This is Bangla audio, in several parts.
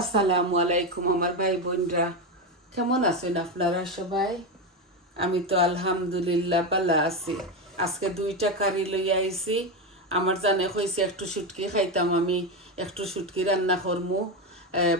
আসসালামু আলাইকুম আমার ভাই বোনরা, কেমন আছেন আপনারা সবাই? আমি তো আলহামদুলিল্লাহ ভালো আছি। আজকে দুইটা কারি লইয়া আইছি। আমার জানে হয়েছে একটু শুটকি খাইতাম, আমি একটু শুটকি রান্না করমু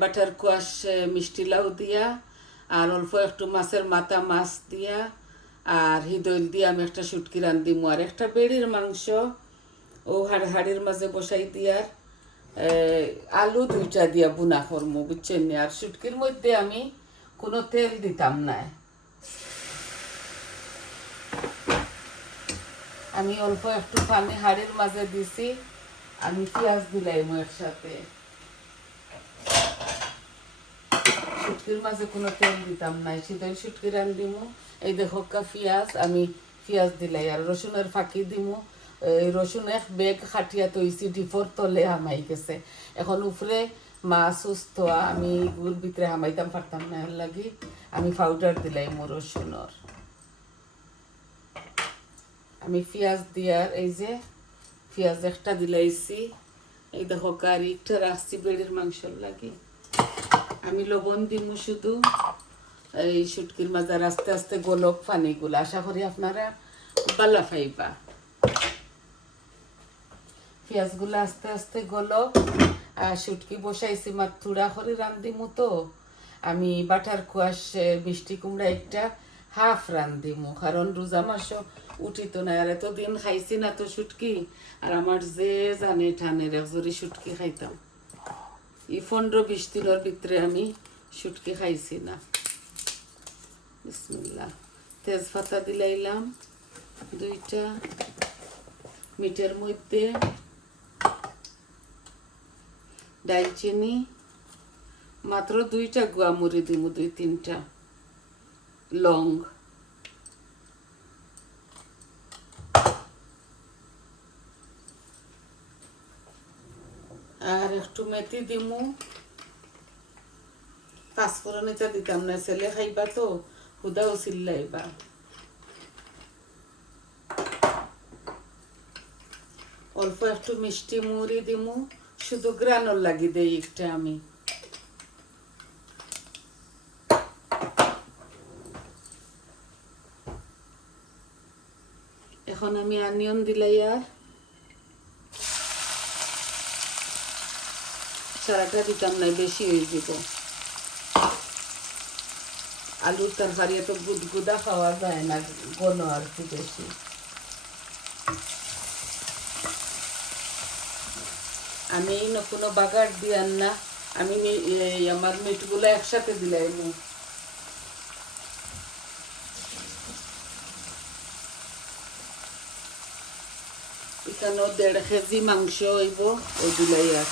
বাটার কোয়াশ মিষ্টি লাউ দিয়া, আর অল্প একটু মাছের মাথা মাছ দিয়া, আর হৃদয় দিয়ে আমি একটা শুটকি রান্ধিমু, আর একটা বেড়ির মাংস ও হাড়ির মাঝে বসাই দিয়ার আলু দুইটা দিয়া বুনা করমু, বুঝছেন? আর শুটকির মধ্যে আমি কোনো তেল দিতাম না। আমি অল্প একটু পানি হাড়ির মাঝে দিছি, আমি পেঁয়াজ দিলাম একসাথে। শুটকির মাঝে কোনো তেল দিতাম না, শীতল শুটকি রান্ধিমু। এই দেখো পেঁয়াজ, আমি পেঁয়াজ দিলাই আর রসুনের ফাঁকি দিমু। রসুন এক বেগ খাটিয়া তৈছি, ডিপোর তলে হামাই গেছে। এখন উপরে মাছ সুস্থ আমি গুড় ভিতরে হামাইতাম পারতাম না, এর লাগি আমি পাউডার দিলাই রসুনের। আমি পেঁয়াজ দিয়ার এই যে পেঁয়াজ একটা দিলাইছি। এই দেখো কারি একটা রাখছি বেড়ের মাংসর লাগি। আমি লবণ দিমু শুধু। এই শুটকির মাজার আস্তে আস্তে গোলক পানিগুলো, আশা করি আপনারা বালা পাইবা। পেঁয়াজগুলো আস্তে আস্তে গলক। আর শুটকি বসাইছি মাথুরা করে রান্ধিমু, তো আমি বাটার কোয়াশ মিষ্টি কুমড়া একটা হাফ রান্ধিমু, কারণ রোজা মাসও উঠিত না। আর এতদিন খাইছি না তো শুটকি, আর আমার যে জানে ঠানের একজরি শুটকি খাইতাম। এই 15-20 দিনের ভিতরে আমি শুটকি খাইছি না। বিসমিল্লাহ। তেজপাতা দিলাইলাম দুইটা, মিটের মধ্যে দালচিনি মাত্র দুইটা, গুয়ামুড়ি দিমু 2-3টা, লং, আর একটু মেথি দিমু। পাঁচফোড়ন এটা দিতাম না, ছেলে খাইবা তো হুদাও চিল্লাইবা। অল্প একটু মিষ্টি মুড়ি দিমু, শুধু গ্রানোর লাগি দেই একটা আমি। এখন আমি অনিয়ন দিলাই, আর সারাটা দিতাম না, বেশি হয়ে যাব। আলুর তরকারি এত গুদগুদা খাওয়া যায় না, ঘন আর কি বেশি। আমি কোনো বাগার দিয়ান না, আমি আমার মিটগুলো একসাথে দিলাম। এখানেও 1.5 কেজি মাংস হইব, ওই দিলাই। আর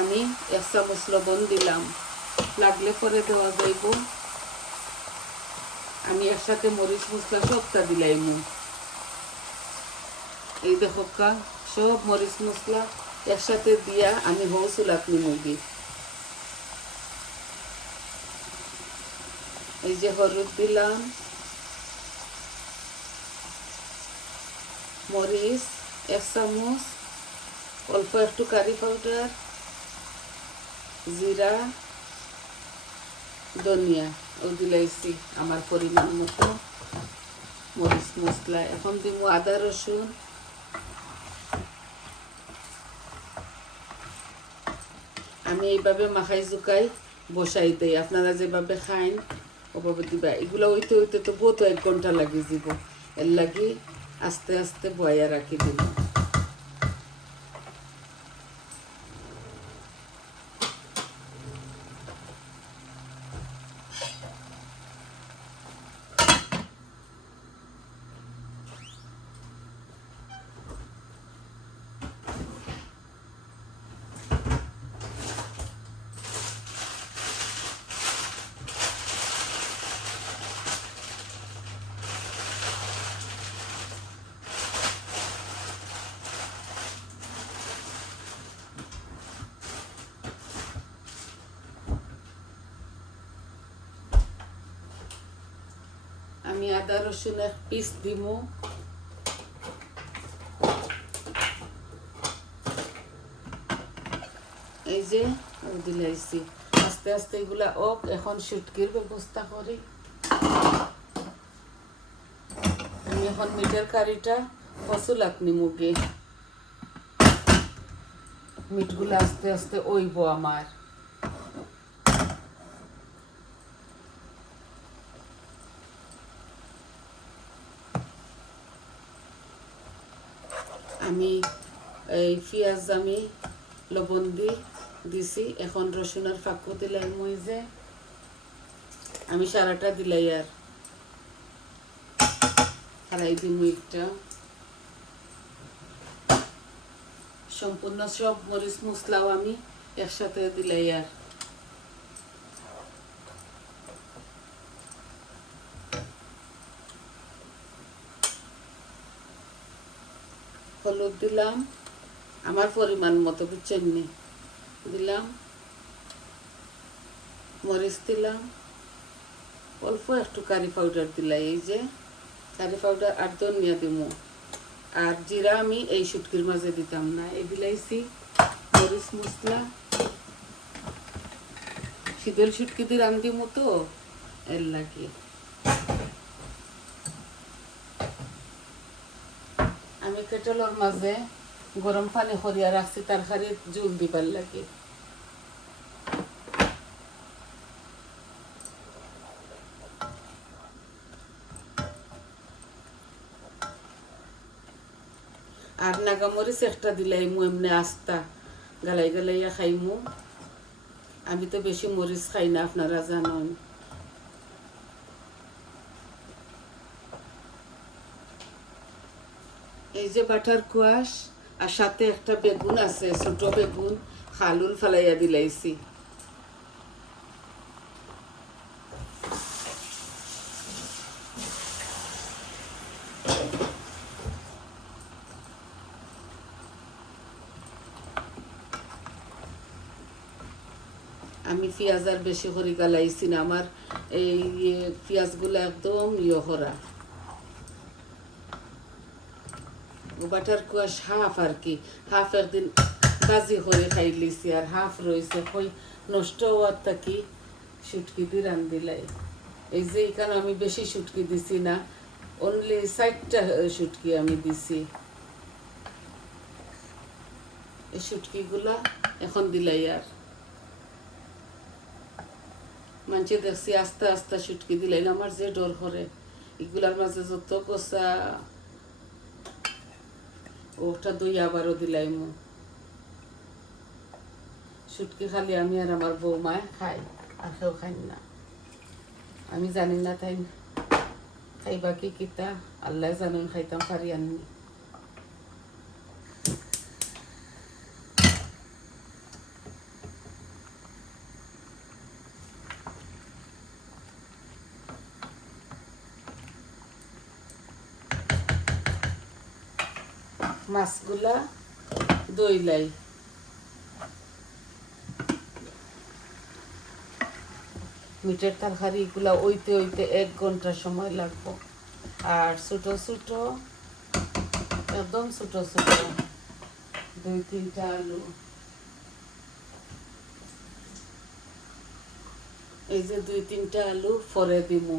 আমি 1 চামচ লবণ দিলাম, লাগলে পরে দেওয়া যাইব। আমি একসাথে মরিচ মশলা সবটা দিলাম। এই দেখো সব মরিচ মশলা একসাথে দিয়া আমি হৌসুলাত নিমুগি। এই যে হলুদ দিলাম, মরিচ 1 চামচ, অল্প একটু কারি পাউডার, জিরা, ধনিয়া ও দিলাইছি আমার পরিমাণ মতো মরিচ মশলা। এখন দিব আদা রসুন। আমি এইভাবে মাখাই জুকাই বসাই দেই, আপনারা যেভাবে খাইন ওভাবে দিবা। এগুলো হইতে হইতে তো বহুত 1 ঘন্টা লাগি যাব, এর লাগি আস্তে আস্তে বয়া রাখি দিব। আমি আদা রসুন 1 পিস দিব। এই যে দিলাইছি আস্তে আস্তে এগুলা এখন শুটকির ব্যবস্থা করি। আমি এখন মিটের কারিটা কচুলাক নিমুগে মিটগুলো আস্তে আস্তে ওইব আমার। আমি এই পেঁয়াজ আমি লবণ দিছি, এখন রসুনের ফাঁকু দিলাই মই যে আমি সারাটা দিলাই আর হারাই দিমু একটা সম্পূর্ণ সব মরিচ মশলাও আমি একসাথে দিলাই আর হলুদ দিলাম আমার পরিমাণ মতো, বুঝছেন নি, দিলাম মরিচ দিলাম, অল্প একটু কারি পাউডার দিলাই, এই যে কারি পাউডার আর ধনিয়া দিমু। আর জিরা আমি এই শুটকির মাঝে দিতাম না, এই দিলাইছি মরিচ মশলা। শীতল শুটকি দিয়ে রান্ধিমু তো এর লাগে। আমি কেটলের মাঝে গরম পানি করিয়া রাখছি তরকারি জল দিবার লাগে। আর নাগামরিচ একটা দিলাইমু এমনি আস্তা গালাই গালাইয়া খাইমু। আমি তো বেশি মরিচ খাই না, আপনারা জানেন। এই যে বাটার কোয়াশ আর সাথে একটা বেগুন আছে, ছোট বেগুন খালুল ফালাইয়া দিলাইছি। আমি পেঁয়াজ আর বেশি করে গালাইছি না, আমার এই পেঁয়াজগুলো একদম করা। বাটার কোয়াশ হাফ আর কি, হাফ একদিন কাজি করে খাই লিছি আর হাফ রয়েছে কই নষ্ট হওয়ার থাকি শুটকি দিয়ে রান্ধিলাই। এই যে এখানে আমি বেশি শুটকি দিছি না, অনলি 4টা শুটকি আমি দিছি। এই শুটকিগুলা এখন দিলাই আর মানুষে দেখছি আস্তে আস্তে শুটকি দিলাই, আমার যে ডর করে এগুলার মাঝে যত গোসা ওটা দই আবারও দিলাইমু। শুটকি খালি আমি আর আমার বৌমায় খাই, আর কেউ খাই না। আমি জানি না তাই খাইবা কি কিতা, আল্লাহ জানেন, খাইতাম পারি আননি। মাছগুলা দইলাই, মিটের তরকারি এগুলা ওইতে 1 ঘন্টা সময় লাগবো। আর ছোট ছোট একদম ছোট ছোট 2-3টা আলু, এই যে 2-3টা আলু পরে দিমু।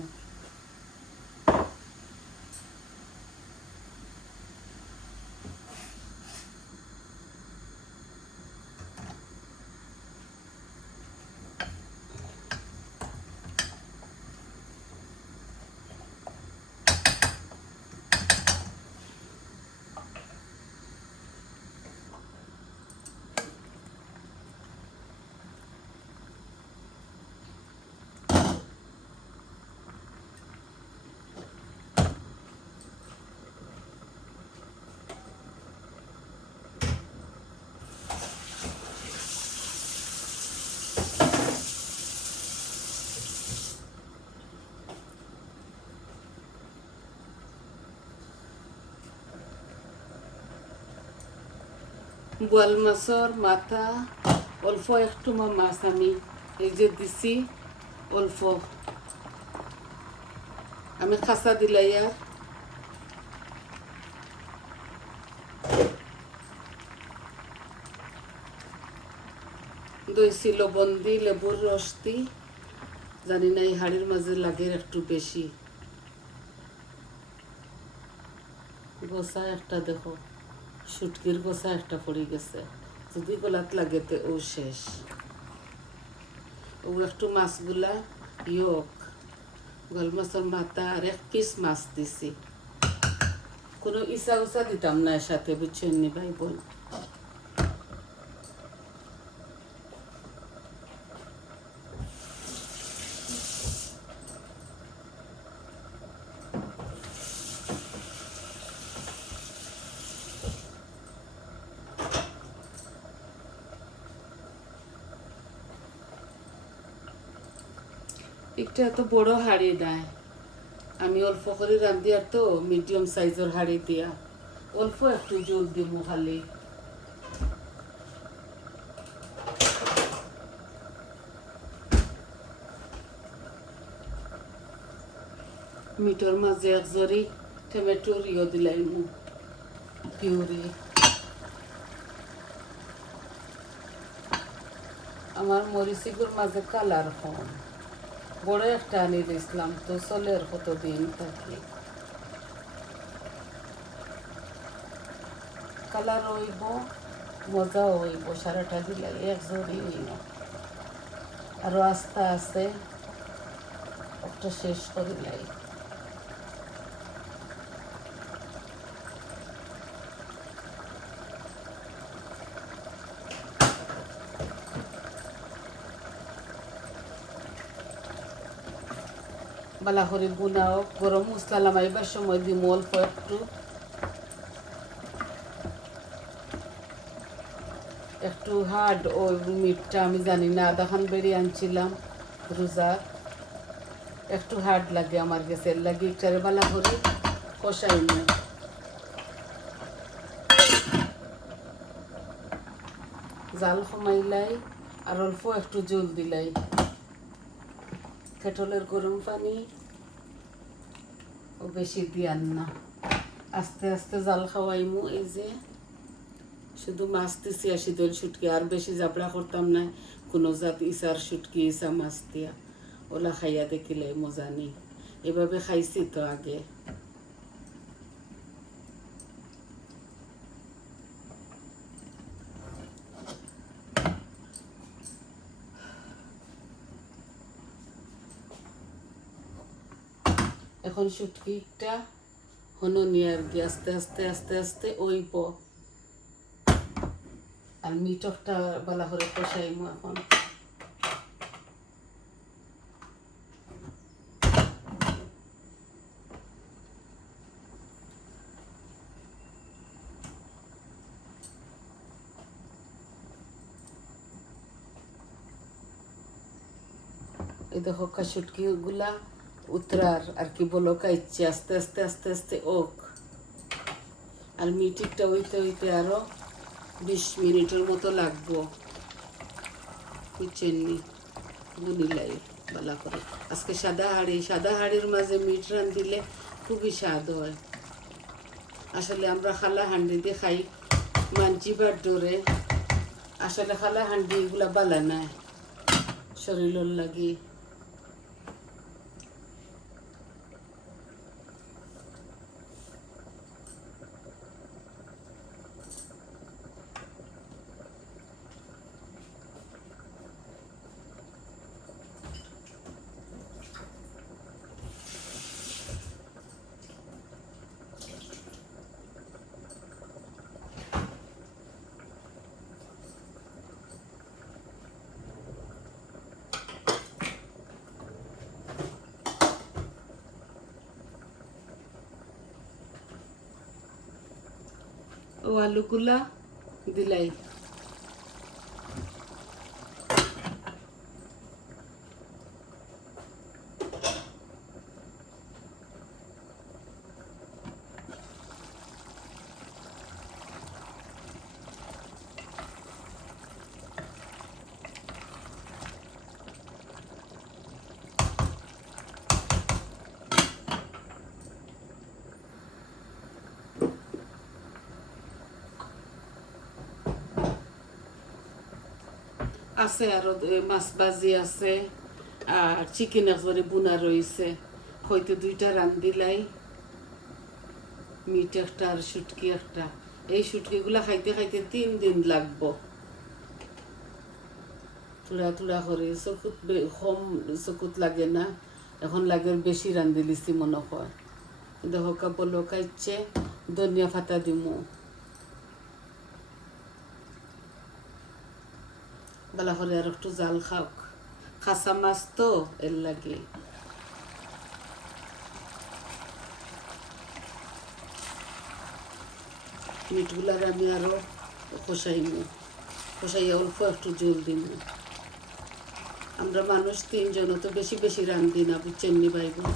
বোয়াল মাছের মাথা অল্প একটু মাছ আমি এই যে দিছি, অল্প আমি খাসা দিলাই আর দইছি লবণ দি লেবুর রস দি জানি না এই হাড়ির মাঝে লাগে একটু বেশি গোসা একটা দেখো শুটকির গোসা একটা পড়ে গেছে যদি গলাত লাগে তো ও শেষ ও একটু মাছগুলা ইয়ক গল মাছের মাথা আর এক পিস মাছ দিছি কোনো ইসা উসা দিতাম না এর সাথে বুঝছেন নি ভাই বোন একটা এত বড় হাড়ি নাই আমি অল্প করে রান্ধি আর তো মিডিয়াম সাইজের হাড়ি দিয়া অল্প একটু জল দিব খালি মিটর মাঝে এক জরি টমেটোর ইয়ে দিলাই পিউরি আমার মরিচিগুর মাঝে কালার কম বড় একটা আনি দিয়েছিলাম তো চলে আর কতদিন থাকি কালার হইব মজাও হইব সারাটা দিলাই এক জরি হইব আরো আস্তে আস্তে একটা শেষ করিলাই বালা করে বুনাও গরম মশলা লামাইবার সময় দিম অল্প একটু হার্ড ওই মিটটা আমি জানি না আধাখান বেরিয়ে আনছিলাম রোজা একটু হার্ড লাগে আমার কাছে লাগে একটারে বালা করে কষাই না জাল কমাইলাই আর অল্প একটু জল দিলাই কেটলের গরম পানি ও বেশি দিয়ান না আস্তে আস্তে জাল খাওয়াইমু এই যে শুধু মাছ দিছি আর শীতল শুটকি আর বেশি জাবড়া করতাম না কোনো জাত ইসার শুটকি ইসা মাছ দিয়া ওলা খাইয়া দেখিলে মজা নেই এভাবে খাইছি তো আগে এখন শুটকিটা হননি আর কি আস্তে আস্তে আস্তে আস্তে ওইব আর মিটকটা বালা করে কষাইমু এখন এই দেখো শুটকিগুলা উতরার আর কি বলো কাইচ্ছে আস্তে আস্তে আস্তে আস্তে ওক আর মিটিকটা হইতে হইতে আরো 20 মিনিটের মতো লাগবো বুঝছেন নি বুনিলাই বালা করে আজকে সাদা হাড়ির মাঝে মিট রান্ধিলে খুবই স্বাদ হয় আসলে আমরা খালা হান্ডি দিয়ে খাই মানজিবার ডোরে আসলে খালা হান্ডি এগুলা বালা নাই শরীরের লাগি ও আলুগুলা দিলাই আছে আরও মাছ ভাজি আছে আর চিকেন একবারে বুনা রয়েছে হয়তো 2টা রান্দিলাই মিট একটা আর শুটকি একটা এই শুটকিগুলা খাইতে খাইতে 3 দিন লাগবো তুড়া তুড়া করে চকুত কম চকুত লাগে না এখন লাগে বেশি রান্ধি লিছি মনে হয় দেখো কাপড় খাইছে ধনিয়া ফাতা দিমু বেলা করে আর একটু জাল খাওক খাসা মাছ তো এর লাগে মিটগুলার আমি আরো কষাইয়া অল্প একটু জল দিব আমরা মানুষ 3 জন তো বেশি বেশি রান্ধি না বুঝছেন নি ভাই বোন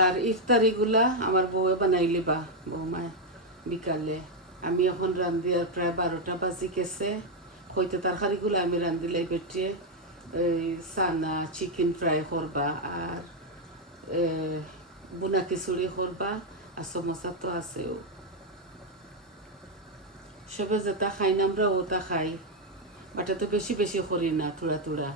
আর ইফতারিগুলা আমার বউয়ে বানাইলে বা বৌমায় বিকালে আমি এখন রান্ধি আর প্রায় 12টা বাজি গেছে হইতে তরকারিগুলো আমি রান্ধিলাই বেটিয়ে এই সানা চিকেন ফ্রাই করবা আর বুনা খিচুড়ি করবা আর সমোসা তো আছেও সবে যেটা খাই না আমরা ওটা খাই বাট তো বেশি বেশি করি না থোড়া থোড়া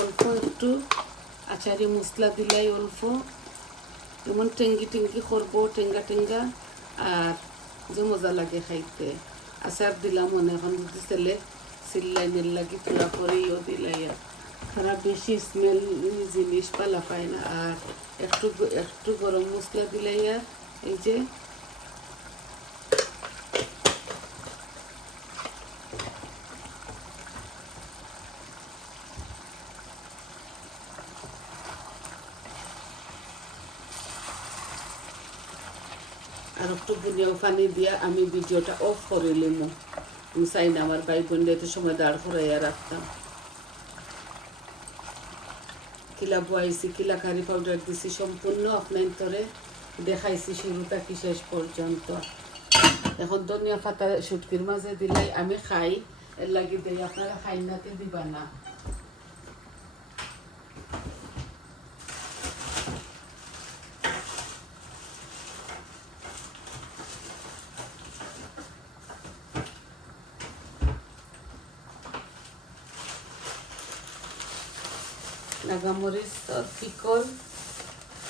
অল্প একটু আচারি মশলা দিলাই অল্প যেমন টেঙ্গি টেঙ্গি করবো টেঙ্গা টেঙ্গা আর যে মজা লাগে খাইতে আচার দিলাম মনে এখন যদি ছেলে সিল্লাইনের লাগি পুরা করেও দিলাই আর খারাপ বেশি স্মেল জিনিস পালা পায় না আর একটু একটু গরম মশলা দিলাই আর এই যে আর একটু বুনিয়াও পানি দিয়া আমি ভিডিওটা অফ করে লিমু আমি চাই না আমার ভাই বোন এত সময় দাঁড় করাইয়া রাখতাম কিলা বয়াইছি কিলা কারি পাউডার দিছি সম্পূর্ণ আপনার তরে দেখাইছি শুরু থেকে শেষ পর্যন্ত এখন ধনিয়া পাতা শুটকির মাঝে দিলাই আমি খাই এর লাগি দেই আপনারা খাই নাতে দিবা না নাগামরিচ পিকল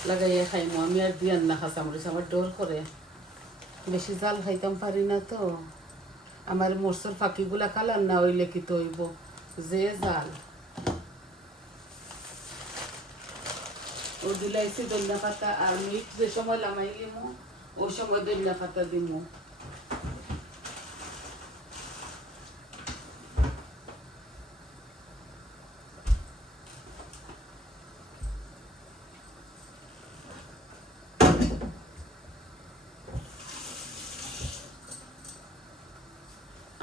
লাগাইয়া খাইমো আমি আর দিয়ান না কাঁচামরিচ আমার ডর করে বেশি জাল খাইতাম পারি না তো আমার মরচর ফাঁকিগুলা কালার না হইলে কি তো হইব যে জাল ও দিলাইছি ধনিয়া পাতা আর মিট যে সময় লামাই লিমো ওই সময় ধনিয়া পাতা দিমো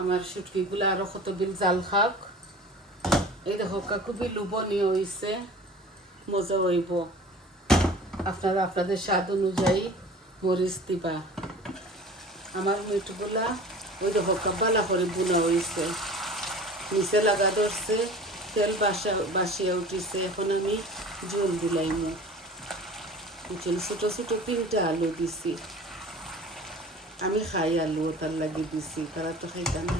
আমার শুটকিগুলো আরো কতদিন জাল খাক এই দেখো খুবই লোভনীয় হয়েছে মজা হইব আপনারা আপনাদের স্বাদ অনুযায়ী মরিচ দিবা আমার মিটগুলা ওই দেখো বালা করে বোনা হয়েছে নিচে লাগা ধরছে তেল বাসিয়া উঠিছে এখন আমি জল দিলাইমু বুঝছেন ছোট ছোট 3টা আলু দিছি আমি খাই আলু তার লাগি দিছি তারা তো খাইতাম না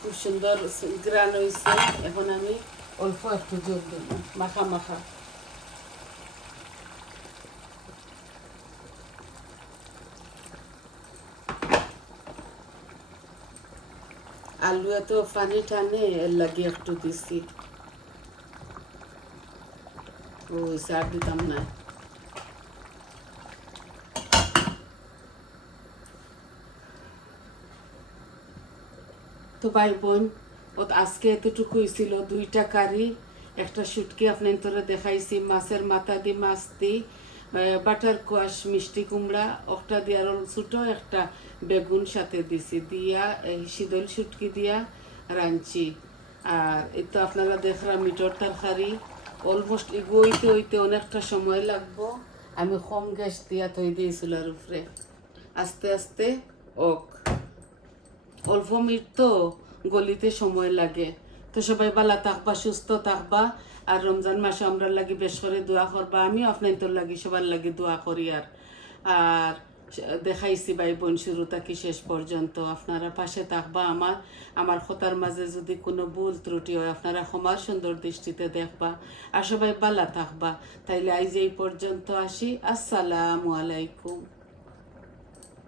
খুব সুন্দর গ্রান হয়েছে এখন আমি অল্প একটু জল দেব মাখা মাখা আলু এত পানি টানে এর লাগে একটু দিছি ওই সার দিতাম না তো ভাই বোন আজকে এতটুকুই ছিল, 2টা কারি, একটা শুটকি আপনার তোরা দেখাইছি, মাছের মাথা দিয়ে মাছ দি, বাটার কোয়াশ মিষ্টি কুমড়া একটা দিয়ে, আর ছোটো একটা বেগুন সাথে দিছি দিয়া, এই শীতল শুটকি দিয়া রাঁধছি। আর এই তো আপনারা দেখলাম মিটর তরকারি, অলমোস্ট এগোইতে হইতে অনেকটা সময় লাগবো। আমি কম গ্যাস দিয়া থই দিই চুলার উপরে, আস্তে আস্তে ওক, অল্প মিট তো গলিতে সময় লাগে। তো সবাই ভালো থাকবা, সুস্থ থাকবা, আর রমজান মাসে আমরা লাগি বেশ করে দোয়া করবা। আমিও আপনার তোর লাগি সবার লাগি দোয়া করি। আর দেখাইছি ভাই বোন শুরু থাকি শেষ পর্যন্ত, আপনারা পাশে থাকবা। আমার কথার মাঝে যদি কোনো ভুল ত্রুটি হয় আপনারা ক্ষমার সুন্দর দৃষ্টিতে দেখবা, আর সবাই ভালো থাকবা। তাইলে আজ এই পর্যন্ত আসি, আসসালামু আলাইকুম।